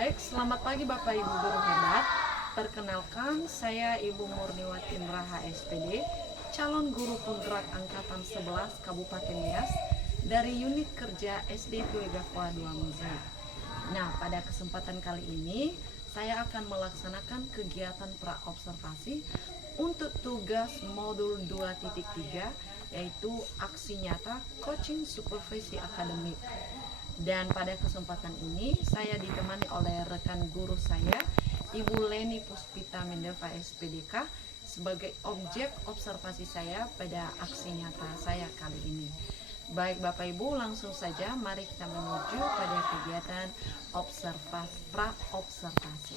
Baik, selamat pagi Bapak Ibu guru hebat. Perkenalkan, saya Ibu Murniwati Raha SPD, calon guru penggerak angkatan 11 Kabupaten Nias dari unit kerja SD Tuegakwa 2 Muzi. Nah, pada kesempatan kali ini saya akan melaksanakan kegiatan praobservasi untuk tugas modul 2.3, yaitu aksi nyata coaching supervisi akademik. Dan pada kesempatan ini saya ditemani oleh rekan guru saya, Ibu Leni Puspita Mendelva SPDK, sebagai objek observasi saya pada aksi nyata saya kali ini. Baik Bapak Ibu, langsung saja mari kita menuju pada kegiatan pra-observasi.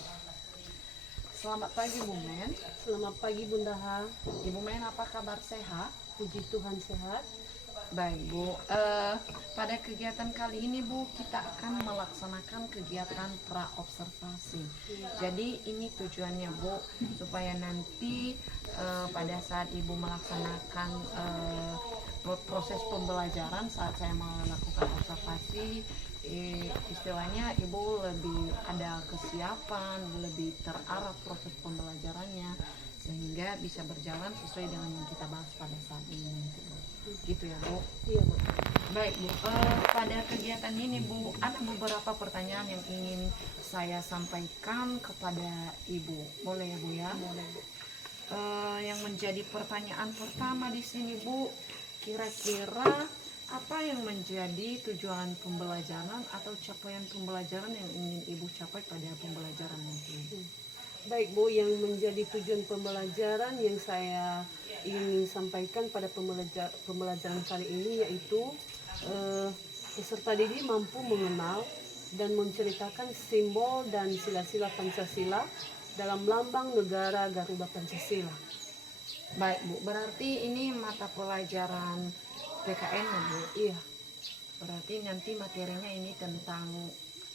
Selamat pagi Bu Men. Selamat pagi Bunda Ha. Ibu Men, apa kabar, sehat? Puji Tuhan sehat. Baik Bu, pada kegiatan kali ini Bu, kita akan melaksanakan kegiatan pra-observasi. Jadi ini tujuannya Bu, supaya nanti pada saat Ibu melaksanakan proses pembelajaran, saat saya melakukan observasi, istilahnya Ibu lebih ada kesiapan, lebih terarah proses pembelajarannya, sehingga bisa berjalan sesuai dengan yang kita bahas pada saat ini nanti Bu. Gitu ya Bu? Iya Bu. Baik Bu, pada kegiatan ini Bu, ada beberapa pertanyaan yang ingin saya sampaikan kepada Ibu. Boleh ya Bu ya? Boleh Bu. Yang menjadi pertanyaan pertama di sini Bu, kira-kira apa yang menjadi tujuan pembelajaran atau capaian pembelajaran yang ingin Ibu capai pada pembelajaran nanti? Baik Bu, yang menjadi tujuan pembelajaran yang saya ingin sampaikan pada pembelajaran kali ini yaitu peserta didik mampu mengenal dan menceritakan simbol dan sila-sila Pancasila dalam lambang negara Garuda Pancasila. Baik Bu, berarti ini mata pelajaran PKN ya Bu? Iya. Berarti nanti materinya ini tentang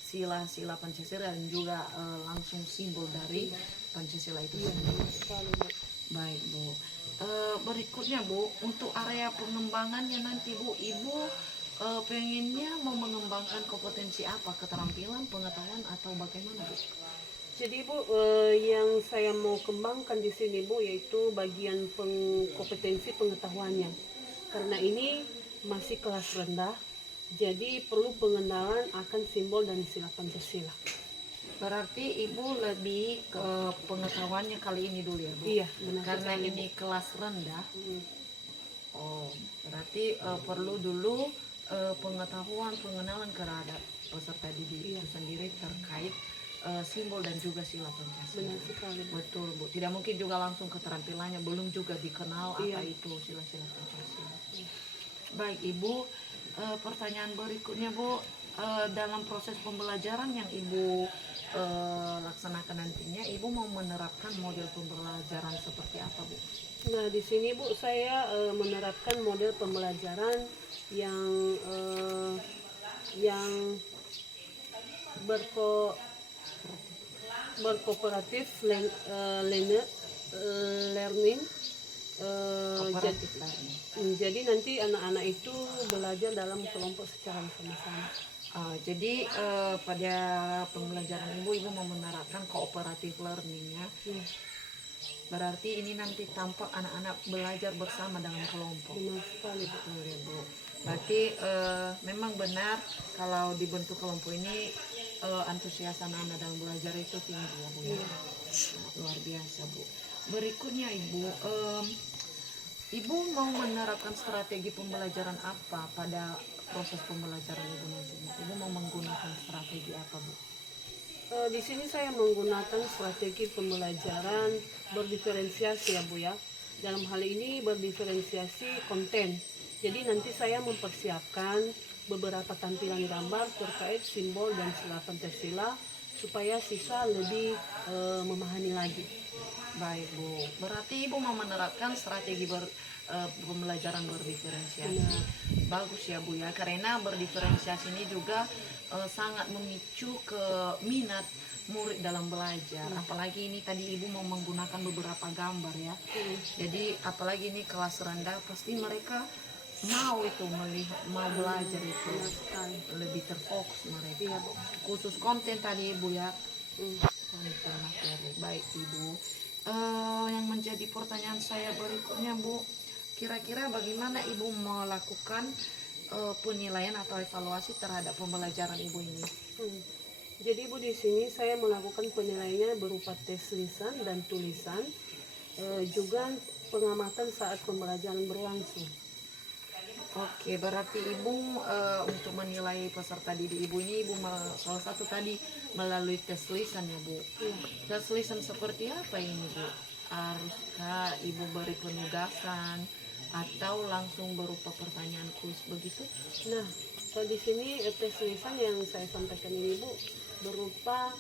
sila-sila Pancasila dan juga langsung simbol dari Pancasila itu sendiri. Sekali Bu. Baik Bu, berikutnya Bu, untuk area pengembangannya nanti Bu, Ibu pengennya mau mengembangkan kompetensi apa, keterampilan, pengetahuan, atau bagaimana Bu? Jadi Bu, yang saya mau kembangkan di sini Bu yaitu bagian kompetensi pengetahuannya. Karena ini masih kelas rendah, jadi perlu pengenalan akan simbol dan sila Pancasila. Berarti Ibu lebih ke pengetahuannya kali ini dulu ya Bu? Iya, benar Karena sekali, ini kelas rendah. Bu. Oh, berarti perlu dulu pengetahuan, pengenalan terhadap peserta didik itu sendiri terkait simbol dan juga sila Pancasila. Benar sekali Bu. Betul Bu, tidak mungkin juga langsung keterampilannya, belum juga dikenal apa Iya. itu sila-sila Pancasila. Baik Ibu, pertanyaan berikutnya Bu, dalam proses pembelajaran yang Ibu laksanakan nantinya, Ibu mau menerapkan model pembelajaran seperti apa Bu? Nah di sini Bu saya menerapkan model pembelajaran yang berkooperatif learning. Kooperatif learning. Jadi nanti anak-anak itu belajar dalam kelompok secara bersama-sama. Jadi pada pembelajaran Ibu mau menerapkan cooperative learning ya. Berarti ini nanti tampak anak-anak belajar bersama dalam kelompok. Benar sekali Bu. Betul ya Bu. Berarti memang benar kalau dibentuk kelompok ini antusias anak-anak dalam belajar itu tinggi ya Bu. Luar biasa Bu. Berikutnya Ibu mau menerapkan strategi pembelajaran apa pada proses pembelajaran Ibu nantinya? Ibu mau menggunakan strategi apa Bu? Di sini saya menggunakan strategi pembelajaran berdiferensiasi ya Bu ya. Dalam hal ini berdiferensiasi konten. Jadi nanti saya mempersiapkan beberapa tampilan gambar terkait simbol dan sila Pancasila supaya siswa lebih memahami lagi. Baik Bu, berarti Ibu mau menerapkan strategi pembelajaran berdiferensiasi. Bagus ya Bu ya, karena berdiferensiasi ini juga sangat memicu ke minat murid dalam belajar. Apalagi ini tadi Ibu mau menggunakan beberapa gambar ya. Jadi apalagi ini kelas rendah, pasti mereka mau itu melihat, mau belajar itu Benar sekali. lebih terfokus mereka. Iya, Bu. Khusus konten tadi Ibu ya, Hmm. konten materi. Baik Ibu. Yang menjadi pertanyaan saya berikutnya Bu, kira-kira bagaimana Ibu melakukan penilaian atau evaluasi terhadap pembelajaran Ibu ini? Hmm. Jadi Bu, di sini saya melakukan penilaiannya berupa tes lisan dan tulisan, juga pengamatan saat pembelajaran berlangsung. Oke, berarti Ibu untuk menilai peserta didik Ibu ini, salah satu tadi melalui tes lisan ya Bu. Iya. Tes lisan seperti apa ini Bu? Haruskah Ibu beri penugasan atau langsung berupa pertanyaan kuis begitu? Nah, kalau di sini tes lisan yang saya sampaikan ini Bu berupa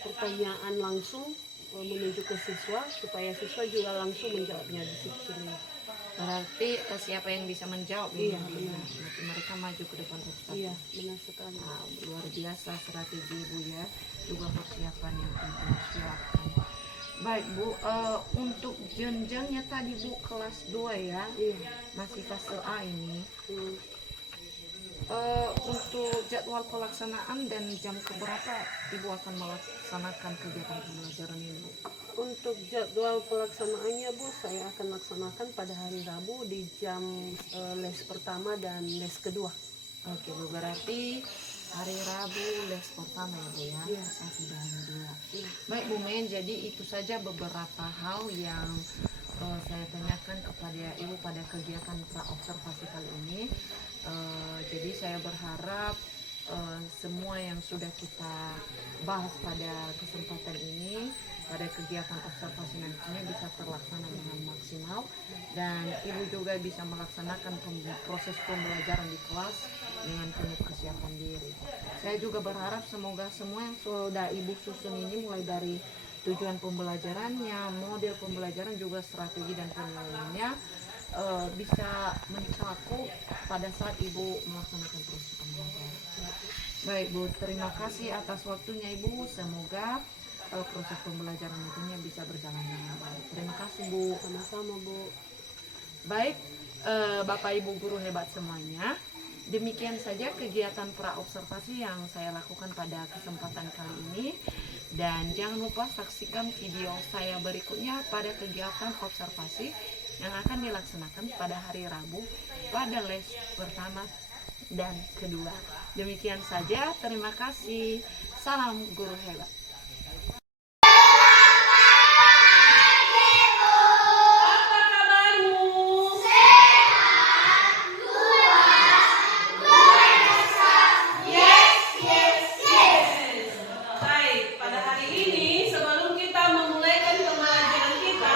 pertanyaan langsung menuju ke siswa supaya siswa juga langsung menjawabnya di sini. Berarti siapa yang bisa menjawab Iya, ini? benar. Berarti mereka maju ke depan satu-satu. Iya, benar sekali. Nah, luar biasa strategi Ibu ya, juga persiapan yang penting siapkan. Baik Bu, untuk jenjangnya tadi Bu kelas 2 ya, Iya. masih fase A ini. Hmm. Untuk jadwal pelaksanaan dan jam keberapa Ibu akan melaksanakan kegiatan pembelajaran ini Bu? Untuk jadwal pelaksanaannya Bu, saya akan laksanakan pada hari Rabu di jam les pertama dan les kedua. Oke Bu, berarti hari Rabu les pertama ya Bu ya, Iya. 1 dan 2. Iya. Baik Bu Men, jadi itu saja beberapa hal yang saya tanyakan kepada Ibu pada kegiatan pra-observasi kali ini. Jadi saya berharap semua yang sudah kita bahas pada kesempatan ini, pada kegiatan observasi nantinya bisa terlaksana dengan maksimal dan Ibu juga bisa melaksanakan proses pembelajaran di kelas dengan penuh kesiapan diri. Saya juga berharap semoga semua yang sudah Ibu susun ini, mulai dari tujuan pembelajarannya, model pembelajaran, juga strategi dan penilaiannya, bisa mencakup pada saat Ibu melaksanakan proses pembelajaran. Baik Bu, terima kasih atas waktunya Ibu. Semoga proses pembelajaran nantinya bisa berjalan dengan baik. Terima kasih Bu. Sama-sama Bu. Baik, Bapak Ibu guru hebat semuanya, demikian saja kegiatan pra-observasi yang saya lakukan pada kesempatan kali ini. Dan jangan lupa saksikan video saya berikutnya pada kegiatan observasi yang akan dilaksanakan pada hari Rabu pada les pertama dan kedua. Demikian saja, terima kasih. Salam guru hebat. Baik, pada hari ini sebelum kita memulaikan pembelajaran kita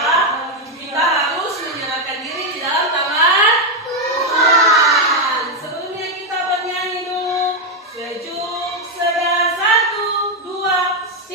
harus menyerahkan diri di dalam tangan Tuhan. Sebelumnya kita bernyanyi dulu. Sejuk, sedang, 1, 2,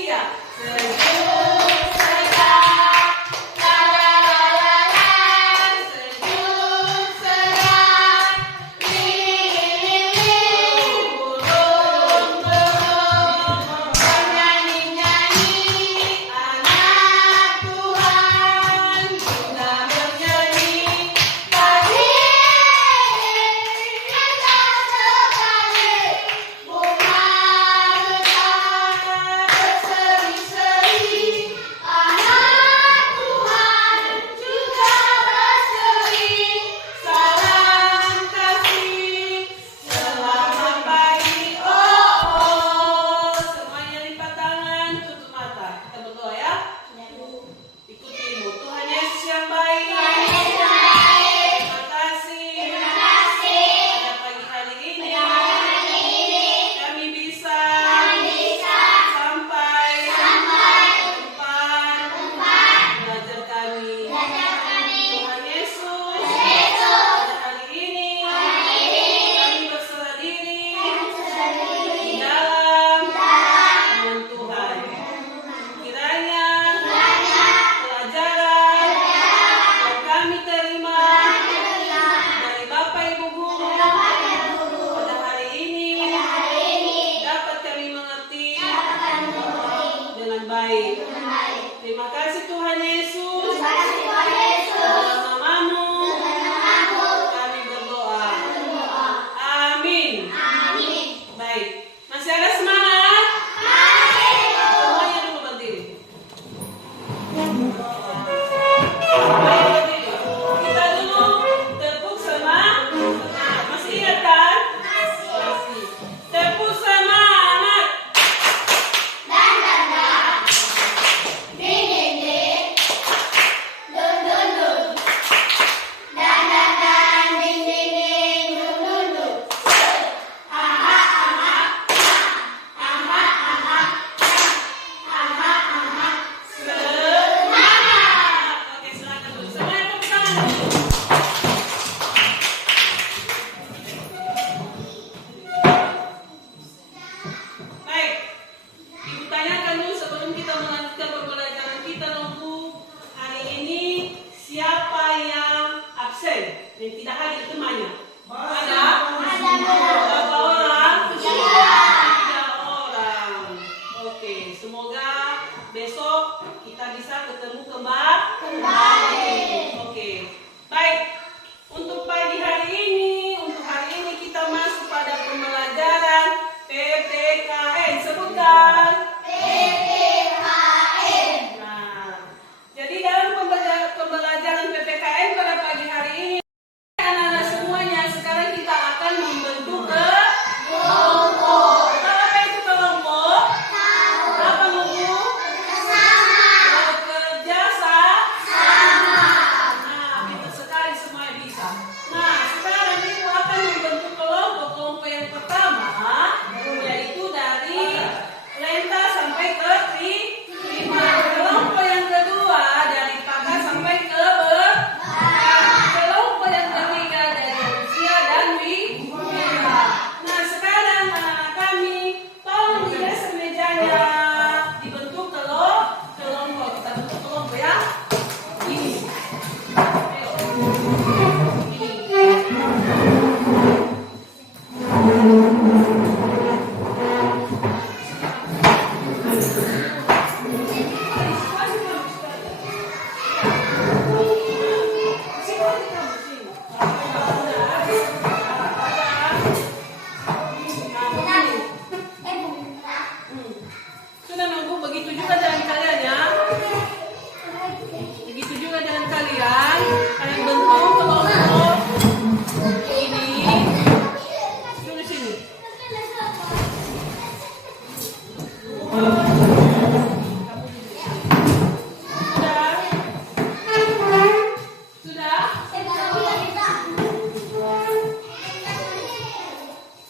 Sudah?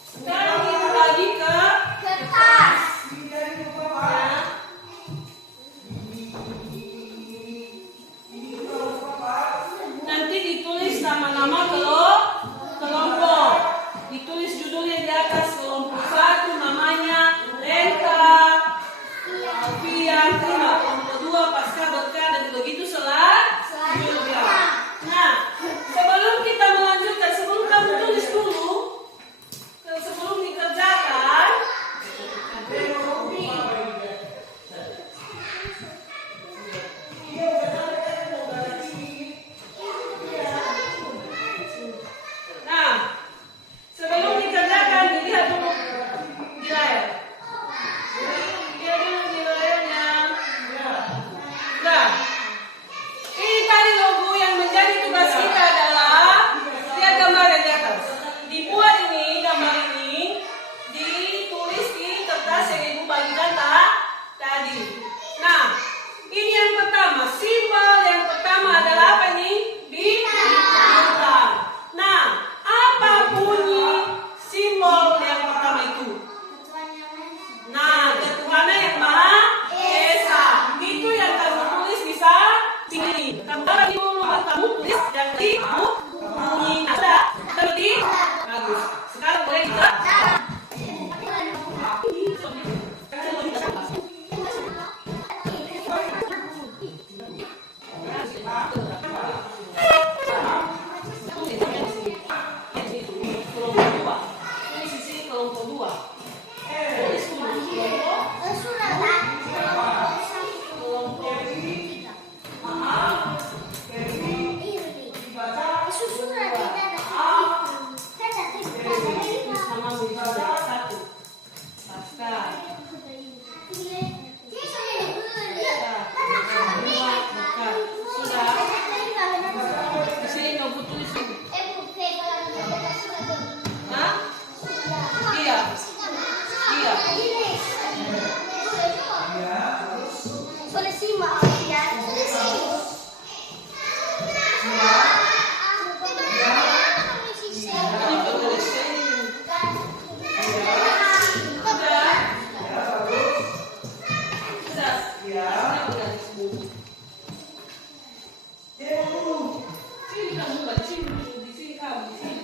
Sekarang kita bagi ke nanti ditulis nama-nama kelompok. Ditulis judulnya di atas. Kelompok 1 namanya Lenta, Alfian, Prima. Kelompok 2 Pasca, Berkah, dan begitu selanjutnya. Nah, sebelum kita melanjutkan, sebelum kamu tulis dulu, sebelum dikerjakan, nah, sebelum dikerjakan, dilihat dulu di layar. Lihat dulu di layarnya. Nah, ini tadi logo yang menjadi tugas kita adalah lihat gambar yang di atas. Dibuat ini, gambar ini ditulis di kertas yang ibu bagikan tadi. Nah, ini yang pertama, simbol yang pertama adalah apa ini? Bintang. Nah, apa bunyi simbol yang pertama itu? Nah, Ketuhanan yang Maha Esa. Itu yang kamu tulis bisa sini. Kamu bagi dulu, kamu tulis yang tadi kamu bunyi ada. Tadi bagus. Sekarang boleh kita. Kelompok 2. Tulis dulu kelompok 1. Pasca. Sudah. Di sini kamu tulis dulu. Hah? Iya. Iya. Ini penulis ini. Sudah. Sudah. Sini kamu, di sini dulu, di sini kamu, di sini.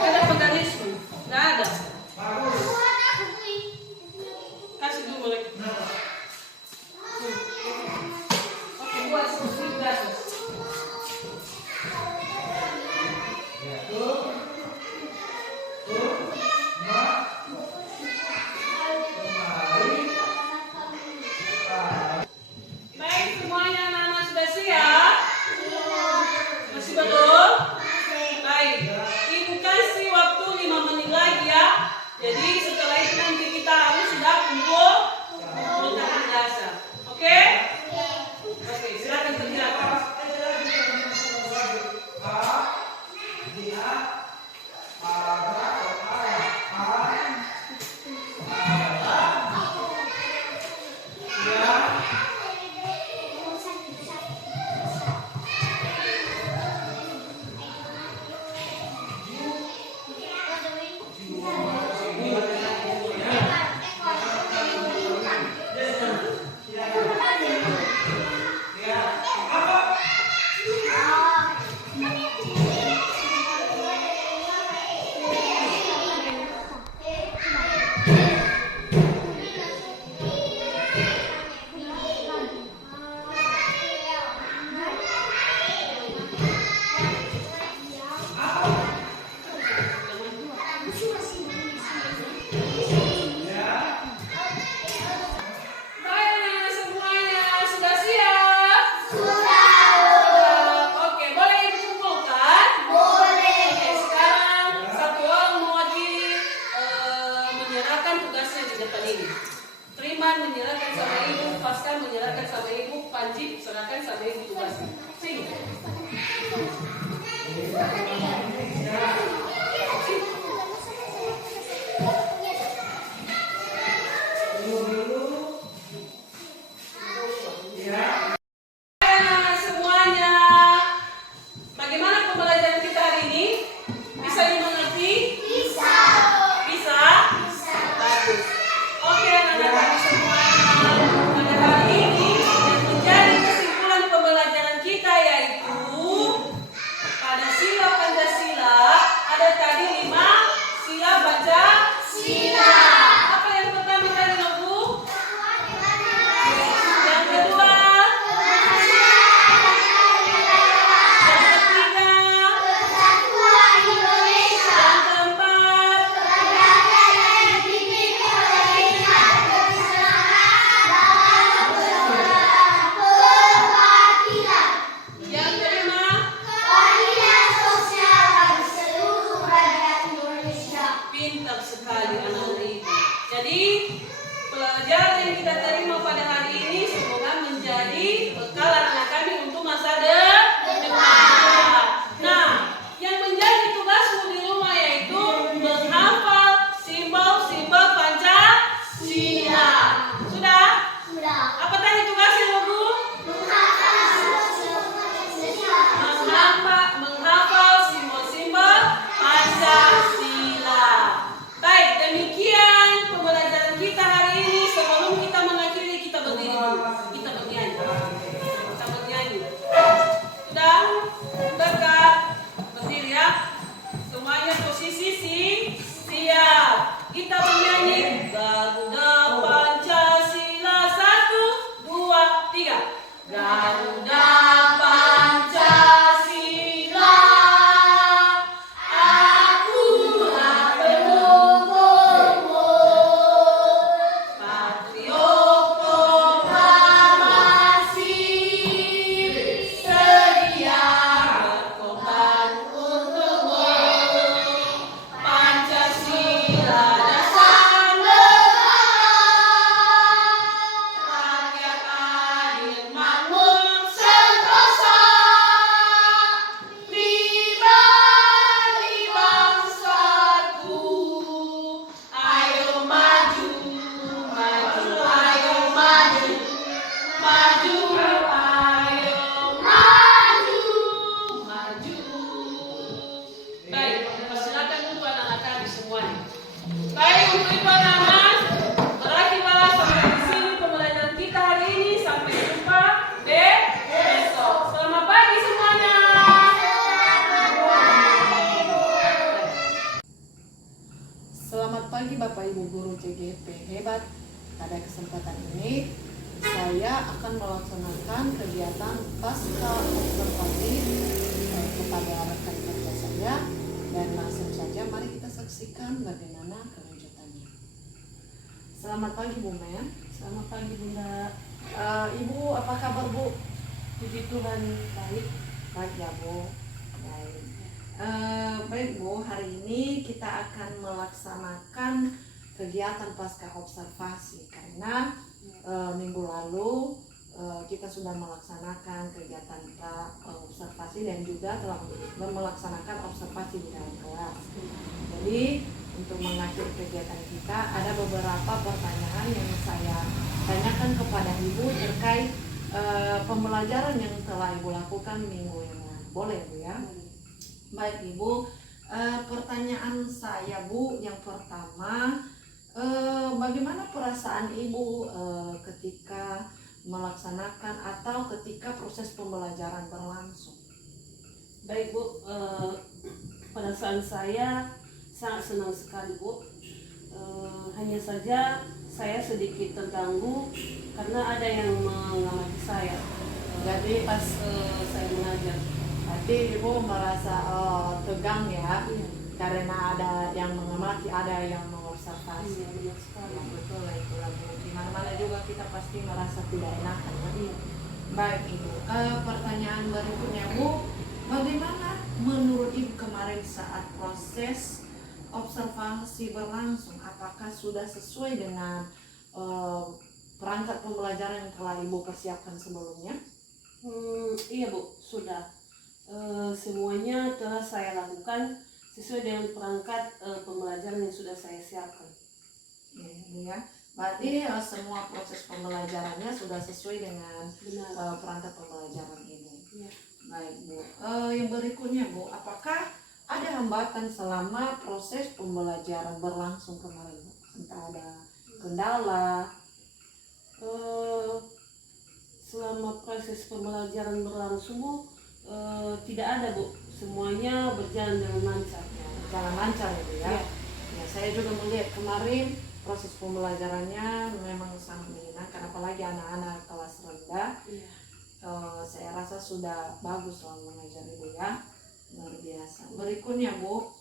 Ada penggarismu? Nggak ada. Kasih dulu mereka. Oke, buat seperti biasa. Baik, semuanya anak-anak sudah siap? Masih belum? Baik, ibu kasih waktu 5 menit lagi ya. Jadi setelah itu nanti kita harus sudah kumpul menggunakan jasa. Oke? Oke, silakan kerjakan. Priman menyerahkan sama ibu, Pasca menyerahkan sama ibu, Panji serahkan sama ibu tugasnya. Sini. Semuanya, bagaimana pembelajaran kita hari ini? Bisa dimengerti? Bisa. Bisa? Bagus. Oke, anak-anak kami semuanya. Pada hari ini yang menjadi kesimpulan pembelajaran kita yaitu pada sila Pancasila ada tadi 5 sila baca sila. Apa yang pertama tadi, Bu? Yang kedua? Yang ketiga? Yang keempat? Yang kelima? Pintar sekali anak-anak ibu. Jadi pelajaran yang kita terima pada hari ini semoga menjadi bekal anak kami untuk masa depan. Nah, yang menjadi tugasmu di rumah yaitu menghafal simbol-simbol Pancasila. Sudah? Apa tadi tugasnya, Bu? Menghafal simbol-simbol Pancasila. Baik, demikian pembelajaran kita hari ini. Sebelum kita mengakhiri, kita berdiri dulu. Kita bernyanyi. Sudah? Sudah, Kak? Berdiri ya. Semuanya posisi siap. Kita bernyanyi Garuda Pancasila 1, 2, 3. Garuda Pancasila, akulah pelopormu, patriot proklamasi, sedia berkorban untukmu. Pancasila dasar negara, rakyat adil makmur sentosa, pribadi bangsaku. Ayo maju, maju, ayo maju, maju, ayo maju, maju. Baik, persilakan untuk anak-anak kami semuanya. Baik, untuk itu anak-anak, berakhirlah sampai di sini pembelajaran kita hari ini. Sampai jumpa besok. Selamat pagi semuanya. Selamat pagi Bapak Ibu Guru CGP hebat. Pada kesempatan ini saya akan melaksanakan kegiatan pasca observasi kepada rekan kerja saya, dan langsung saja mari kita saksikan bagaimana kelanjutannya. Selamat pagi Bu Men. Selamat pagi Bunda. Ibu apa kabar Bu? Puji Tuhan baik. Baik ya Bu. Baik. Baik Bu, hari ini kita akan melaksanakan kegiatan pasca observasi karena minggu lalu kita sudah melaksanakan kegiatan observasi dan juga telah melaksanakan observasi di dalam kelas. Jadi untuk mengakhiri kegiatan kita ada beberapa pertanyaan yang saya tanyakan kepada Ibu terkait pembelajaran yang telah Ibu lakukan minggu yang lalu. Boleh Bu ya? Baik Ibu, pertanyaan saya Bu yang pertama, bagaimana perasaan Ibu ketika melaksanakan atau ketika proses pembelajaran berlangsung? Baik Bu, perasaan saya sangat senang sekali Bu. Hanya saja saya sedikit terganggu karena ada yang mengamati saya. Jadi pas saya mengajar, Berarti Ibu merasa tegang ya, Iya. karena ada yang mengamati, ada yang mengobservasi. benar sekali. Ya, betul lah itu lah Bu. Di mana-mana juga kita pasti merasa tidak enakan ya. Iya. Baik Ibu, pertanyaan berikutnya Bu, bagaimana menurut Ibu kemarin saat proses observasi berlangsung? Apakah sudah sesuai dengan perangkat pembelajaran yang telah Ibu persiapkan sebelumnya? Iya Bu, sudah. Semuanya telah saya lakukan sesuai dengan perangkat pembelajaran yang sudah saya siapkan. Ya, Ibu ya. Berarti semua proses pembelajarannya sudah sesuai dengan Benar. perangkat pembelajaran Ibu. Iya. Baik Bu. Yang berikutnya Bu, apakah ada hambatan selama proses pembelajaran berlangsung kemarin Bu? Entah ada kendala? Selama proses pembelajaran berlangsung Bu, tidak ada Bu, semuanya berjalan dengan lancar. Jalan lancar ya Bu ya? Iya. Ya, saya juga melihat kemarin proses pembelajarannya memang sangat menyenangkan, apalagi anak-anak kelas rendah. Iya. Saya rasa sudah bagus lah mengajar Ibu ya, luar biasa. Berikutnya Bu,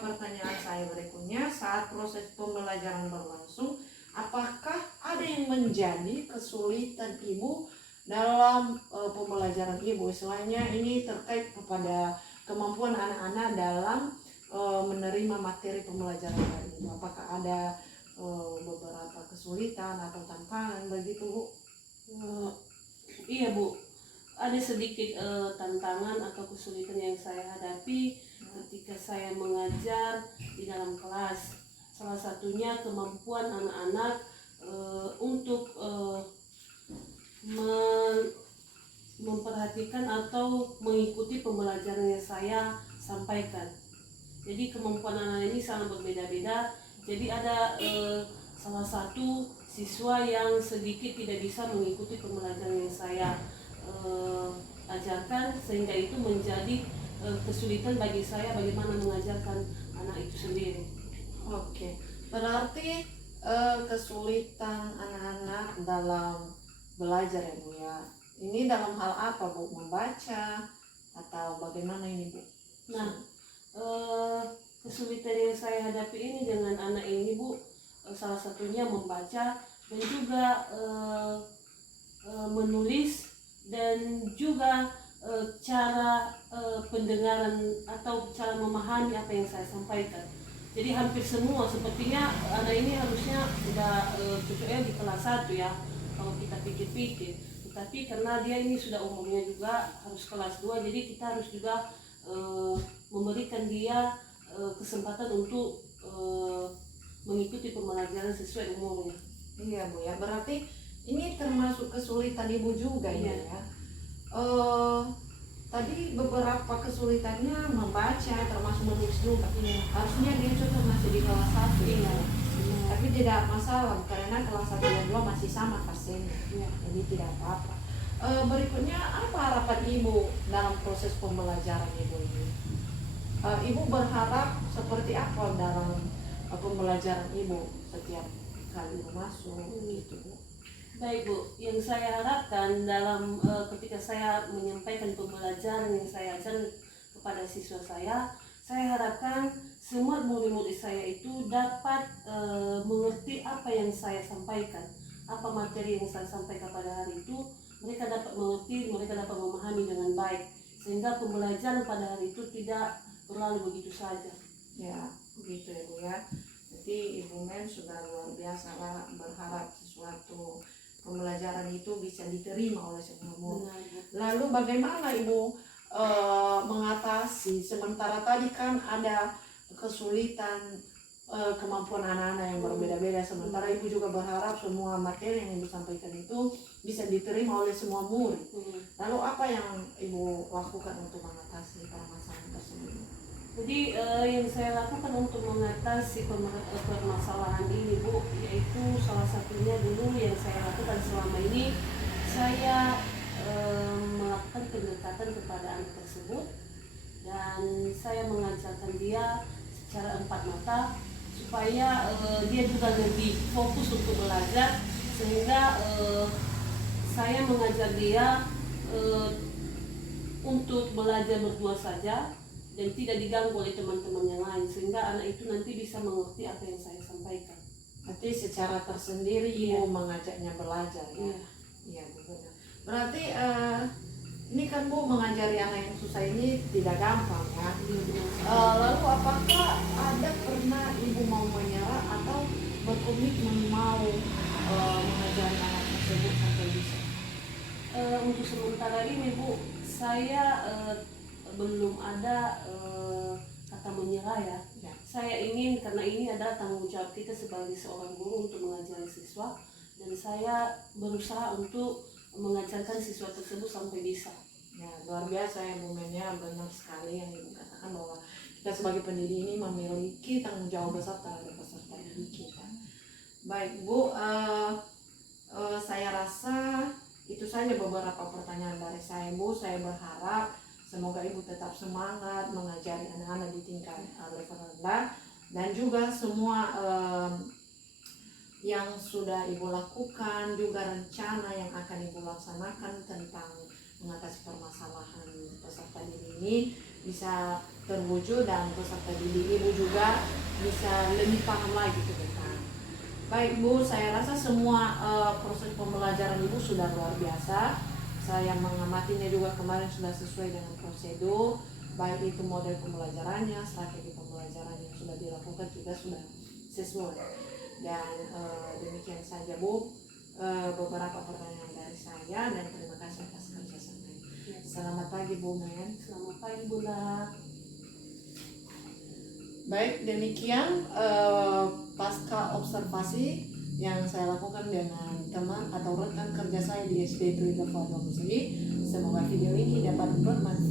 pertanyaan saya berikutnya, saat proses pembelajaran berlangsung, apakah ada yang menjadi kesulitan Ibu dalam pembelajaran Ibu? Selainnya ini terkait kepada kemampuan anak-anak dalam menerima materi pembelajaran dari Ibu. Apakah ada beberapa kesulitan atau tantangan begitu Bu? Iya Bu, ada sedikit tantangan atau kesulitan yang saya hadapi ketika saya mengajar di dalam kelas. Salah satunya kemampuan anak-anak untuk memperhatikan atau mengikuti pembelajaran yang saya sampaikan. Jadi kemampuan anak ini sangat berbeda-beda. Jadi ada salah satu siswa yang sedikit tidak bisa mengikuti pembelajaran yang saya ajarkan, sehingga itu menjadi kesulitan bagi saya bagaimana mengajarkan anak itu sendiri. Oke, berarti kesulitan anak-anak dalam belajar ya Bu ya. Ini dalam hal apa Bu? Membaca atau bagaimana ini Bu? Nah, kesulitan yang saya hadapi ini dengan anak ini Bu, salah satunya membaca dan juga menulis, dan juga cara pendengaran atau cara memahami apa yang saya sampaikan. Jadi hampir semua sepertinya anak ini harusnya sudah cocoknya di kelas 1 ya kalau kita pikir-pikir. Tetapi karena dia ini sudah umurnya juga harus kelas 2, jadi kita harus juga memberikan dia kesempatan untuk mengikuti pembelajaran sesuai umurnya. Iya Bu ya, berarti ini termasuk kesulitan Ibu juga Iya. ya. Tadi beberapa kesulitannya membaca, termasuk menulis juga. Iya. Harusnya dia cocok masih di kelas 1 Iya. tapi tidak masalah karena kelas 1 dan 2 masih sama persennya. Iya. Jadi tidak apa-apa. Berikutnya, apa harapan Ibu dalam proses pembelajaran Ibu ini? Ibu berharap seperti apa dalam pembelajaran Ibu setiap kali Ibu masuk gitu Bu? Baik Bu, yang saya harapkan dalam ketika saya menyampaikan pembelajaran yang saya ajarkan kepada siswa saya harapkan semua murid-murid saya itu dapat mengerti apa yang saya sampaikan, apa materi yang saya sampaikan pada hari itu. Mereka dapat mengerti, mereka dapat memahami dengan baik, sehingga pembelajaran pada hari itu tidak berlalu begitu saja. Ya, begitu ya Bu ya. Jadi Ibu Men sudah luar biasa lah berharap sesuatu pembelajaran itu bisa diterima oleh semua murid. Benar, Bu. Lalu bagaimana Ibu mengatasi, sementara tadi kan ada kesulitan kemampuan anak-anak yang berbeda-beda, sementara Ibu juga berharap semua materi yang Ibu sampaikan itu bisa diterima oleh semua murid. Lalu apa yang Ibu lakukan untuk mengatasi permasalahan tersebut? Jadi yang saya lakukan untuk mengatasi permasalahan ini Bu, yaitu salah satunya dulu yang saya lakukan selama ini, saya melakukan pendekatan kepada anak tersebut, dan saya mengajarkan dia secara 4 mata supaya dia juga lebih fokus untuk belajar, sehingga saya mengajar dia untuk belajar berdua saja dan tidak diganggu oleh teman-teman yang lain, sehingga anak itu nanti bisa mengerti apa yang saya sampaikan. Berarti secara tersendiri Iya. Ibu mengajaknya belajar ya? Iya. Iya benar. Berarti ini kan Bu mengajari anak yang susah ini tidak gampang ya. Lalu apakah ada pernah Ibu mau menyerah atau berkomitmen mau sementara ini Bu, saya belum ada kata menyerah ya. Ya. Saya ingin, karena ini adalah tanggung jawab kita sebagai seorang guru untuk mengajari siswa, dan saya berusaha untuk mengajarkan siswa tersebut sampai bisa. Ya, luar biasa ya Bu Menya, benar sekali yang Ibu katakan bahwa kita sebagai pendidik ini memiliki tanggung jawab besar terhadap peserta didik kita. Baik Bu, saya rasa itu saja beberapa pertanyaan dari saya Bu. Saya berharap semoga Ibu tetap semangat mengajari anak-anak di tingkat level rendah, dan juga semua yang sudah Ibu lakukan, juga rencana yang akan Ibu laksanakan tentang mengatasi permasalahan peserta didik ini bisa terwujud, dan peserta didik Ibu juga bisa lebih paham lagi ke depan. Baik Bu, saya rasa semua proses pembelajaran Ibu sudah luar biasa. Saya mengamatinya juga kemarin sudah sesuai dengan prosedur, baik itu model pembelajarannya, strategi pembelajaran yang sudah dilakukan juga sudah sesuai. Dan demikian saja Bu, beberapa pertanyaan dari saya, dan terima kasih atas kerjasamanya. Selamat pagi Bu Men. Selamat pagi Bunda. Baik, demikian pasca observasi yang saya lakukan dengan teman atau rekan kerja saya di SD Tridharma Musli. Semoga video ini dapat bermanfaat